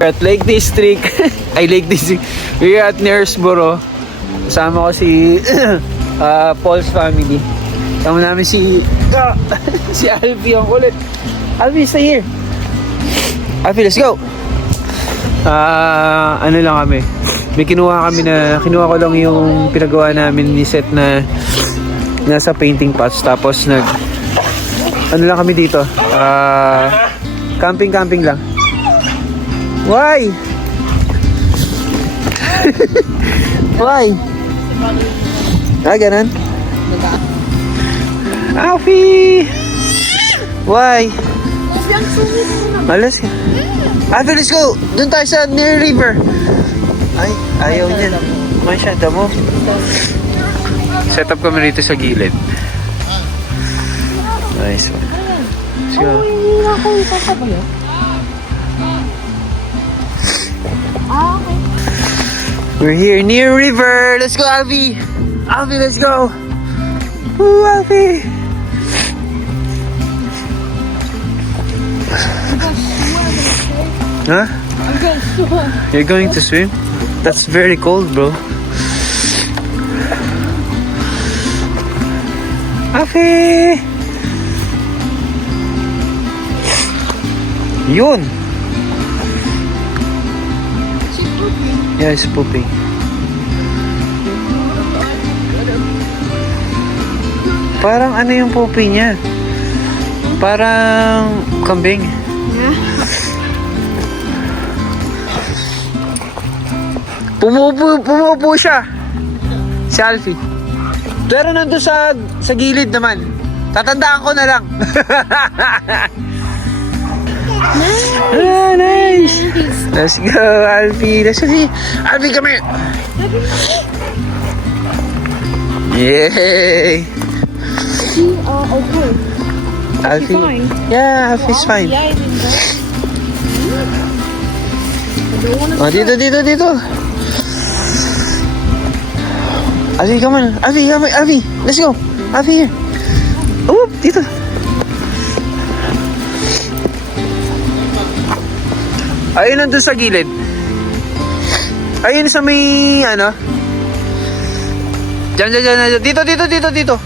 At Lake District, ay Lake District, we're at Knaresborough. Kasama ko si Paul's family. Kasama namin si si Alfie, ang kulit. Alfie, stay here. Alfie, let's go. Ano lang kami. May kinuha ko lang yung pinagawa namin ni Seth na nasa painting pots. Tapos ano lang kami dito. Camping lang. Why? Why? Ganun? Alfie! Why? Alas ka. Alfie, let's go! Doon tayo sa near river. Ay, ayaw niya. Masyada mo. Set up kami rito sa gilid. Nice one. Let's go. We're here near river. Let's go, Alfie. Alfie, let's go. Woo, Alfie. Huh? I'm going to swim. You're going to swim? That's very cold, bro. Alfie. Yun. Yeah, it's pooping. Parang ano yung poopy niya? Parang kambing. Yeah. Pumupo siya. Si Alfie. Pero nandun sa gilid naman. Tatandaan ko na lang. Nice. Let's go, Alfie. Let's see. Alfie, come here. Yay. Okay. Alfie. Fine? Yeah, Alfie's fine. Yeah, I think that. Oh, dito. Alfie, come on. Alfie. Let's go. Alfie, here. Oh, dito. Ayun, nandun sa gilid. Ayun sa may, ano? Diyan. Dito.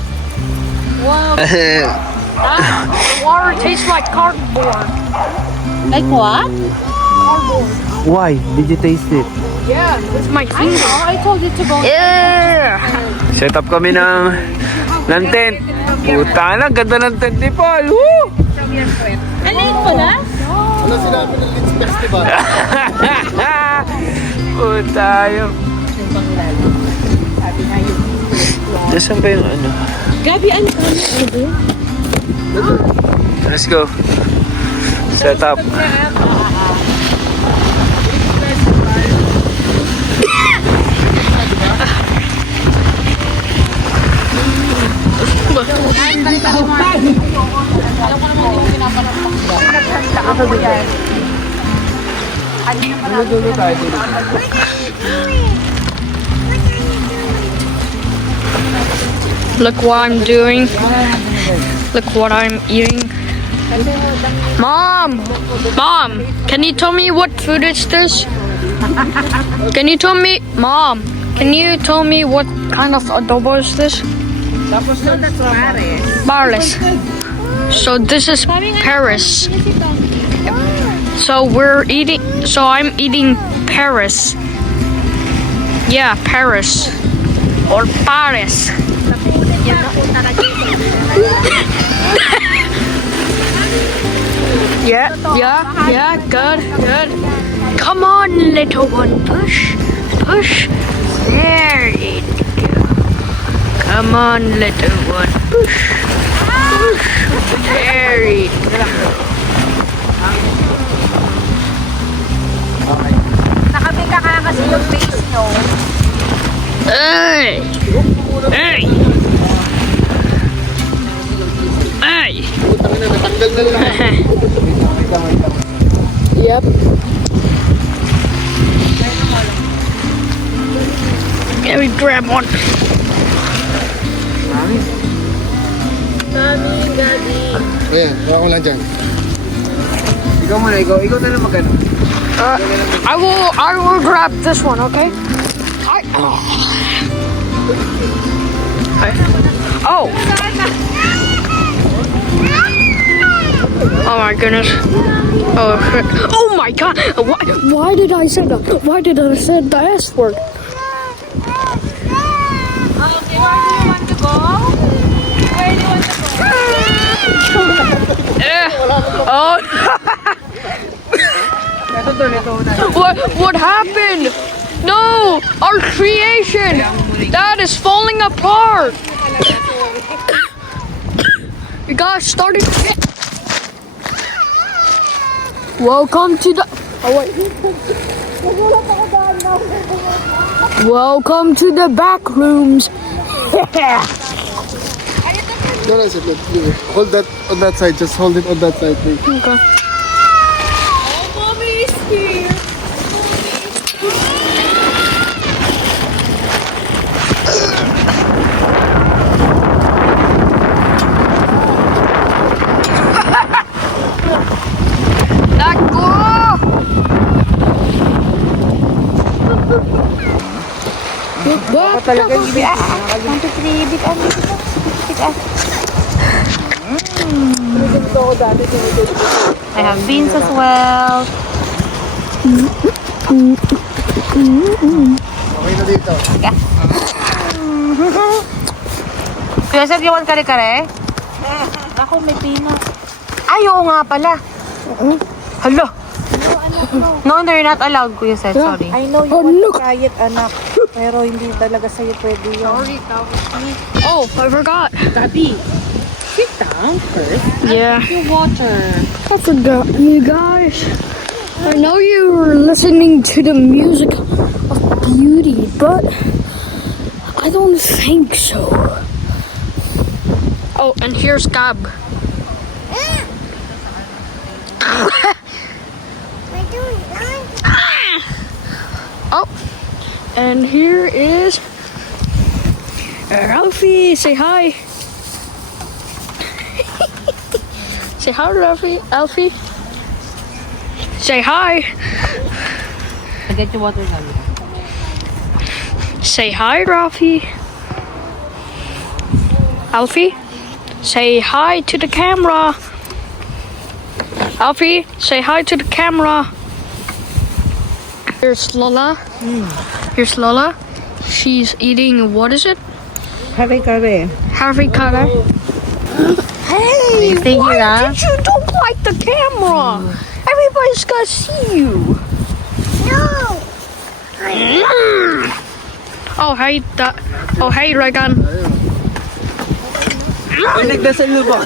Wow. The water tastes like cardboard. Like what? Cardboard. Why? Did you taste it? Yeah, it's my finger. I told you to go. Yeah! Set up kami ng tent. Puta na, ganda ng tent ni Paul. Woo! Ano yun pala? Ano sinabi ng Leeds Festival? Puta yun. Nasaan ba yung ano? Gabi, ano? Let's go. Set up. Look what I'm doing. Look what I'm eating. Mom, can you tell me what food is this? Can you tell me, Mom, can you tell me what kind of adobo is this? Paris. So this is Paris. So I'm eating Paris. Yeah, Paris. Or Paris. Yeah, good. Come on, little one, push. There you go. Come on, little one, push. There you go. Nakapika ka kasi yung face nyo. Hey! Natanggal na lang. Yep. Let me grab one. Mami, Daddy. Ayan, wala ko lang dyan. Ikaw muna, ikaw na lang magano. I will grab this one, okay? Oh. Oh my goodness. Oh shit. Oh my god. Why did I say that? Why did I say the S word? Okay, where do you want to go? Where do you want to go? Oh. What happened? No, our creation that is falling apart. You guys started. Welcome to the. Oh wait. Welcome to the back rooms. No, I said, let's do it. Hold that on that side. Just hold it on that side, please. Okay. Mommy is here. Let go. What? Talaga hindi. 1, 2, 3, big up, big up. I have beans as well. Okay na dito. Kuya Seth, you want kare-kare? Ako may peanut. Ay, oo nga pala. Hala. No, you're not allowed, Kuya Seth. Sorry. I know you want to try it, anak. Pero hindi talaga sa'yo pwede yun. Oh, I forgot. Gabi, sit down first. Yeah. Your water. I forgot, you guys. I know you were listening to the music of beauty, but I don't think so. Oh, and here's Gab. Oh, and here is Ralphie. Say hi. Say hi, Ralphie. Alfie. Say hi. Get your water, Gabi. Say hi, Ralphie. Alfie, say hi to the camera. Alfie, say hi to the camera. Here's Lola. Here's Lola. She's eating, what is it? Kare-kare. Harvey Cutter. Hey, Thank you, why ah. did you don't like the camera? Everybody's gonna see you. No. Oh, hey, Regan. Ay, nagdasal ba?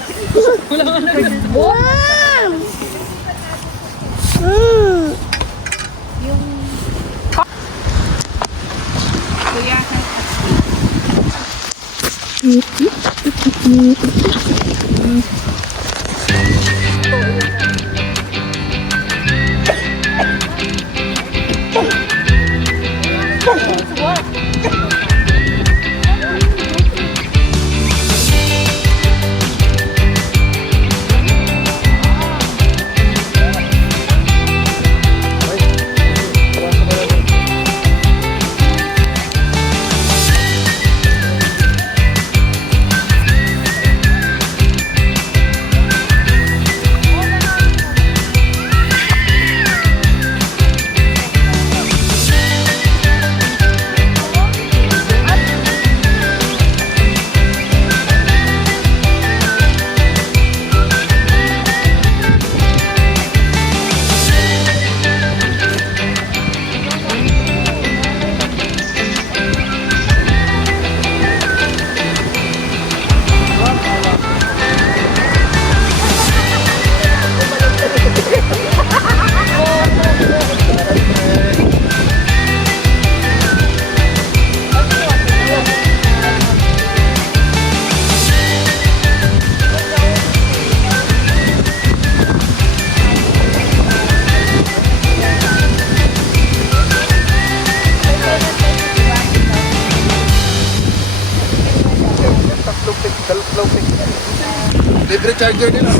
Libre charger nila.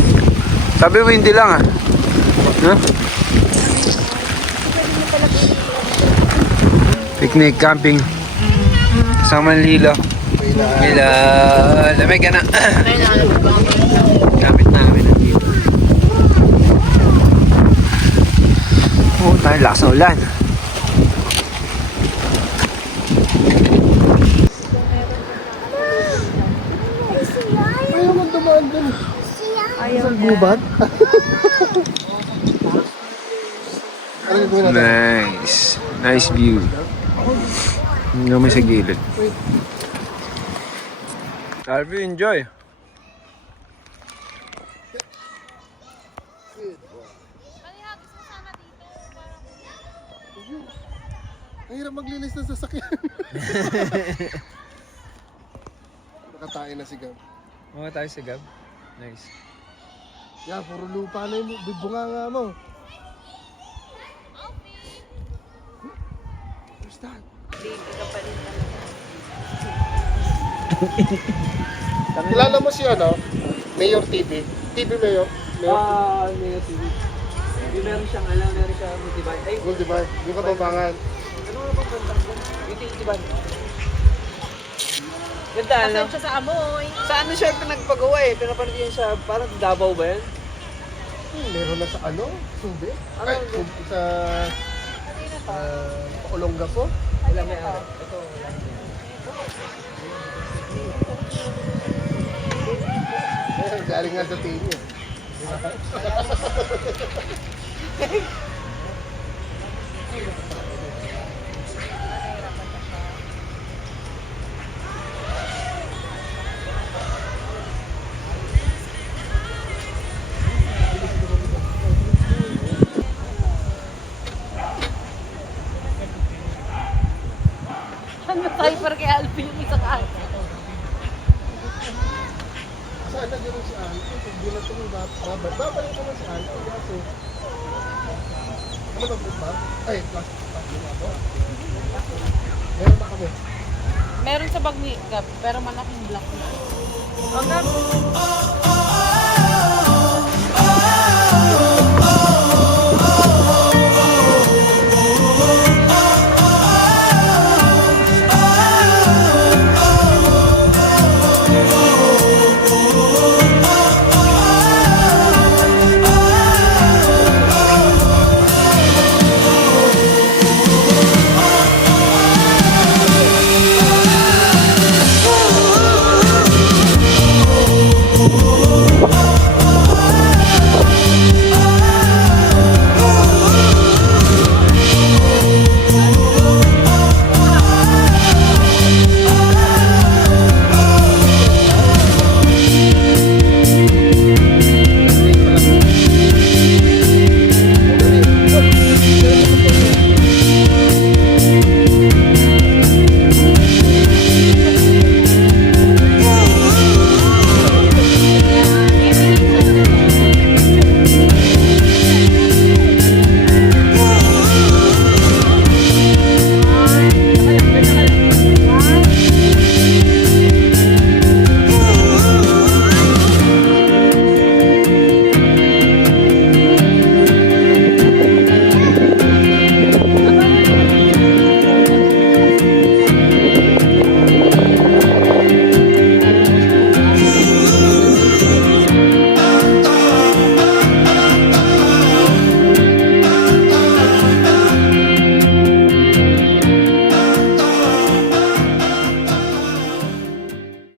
Sabi mo hindi lang ah. No? Picnic, camping. Sa Manlilo. Manila. Lamig ka na. Gamit namin ang dito. Oh, tayo lakas na ulan. Ayaw mo dumaan dun. Ayaw sa gubat. Ano yung gawin natin? Nice. Nice view. Hindi naman sa gilid. Alfie, enjoy. Ang hirap maglinis ng sasakyan. Nakatain na si Gab. Mga tayo sa Gab. Nice. Yeah, puro lupa na yung bunganga mo. Where's that? Kilala mo si ano? Mayor TV? TV Mayor? Mayor Mayor TV. Hindi meron siyang alam, meron siyang multiband. Ay, Gold, diba? Yung katambangan. ano nga bang kanta ko? Utility band. Ganda, ano? Siya sa amoy. Sa ano siya pinagpagawa eh? Pinapanood yun sa, parang Davao ba yan? Meron na sa ano? Subi? Ay, sa... Paolongga po? Wala may araw. Ito, wala. Galing nga sa TV. Ano tayo para kay Alfie yung isang araw? Saan na gano'n si Alto? Pag binato mo babalik naman si Alto. Kaso, ano ba ba? Ay, plastic na ba? Meron ba kami? Meron sa bag ni Gab, pero malaking black na. Oh, Gab.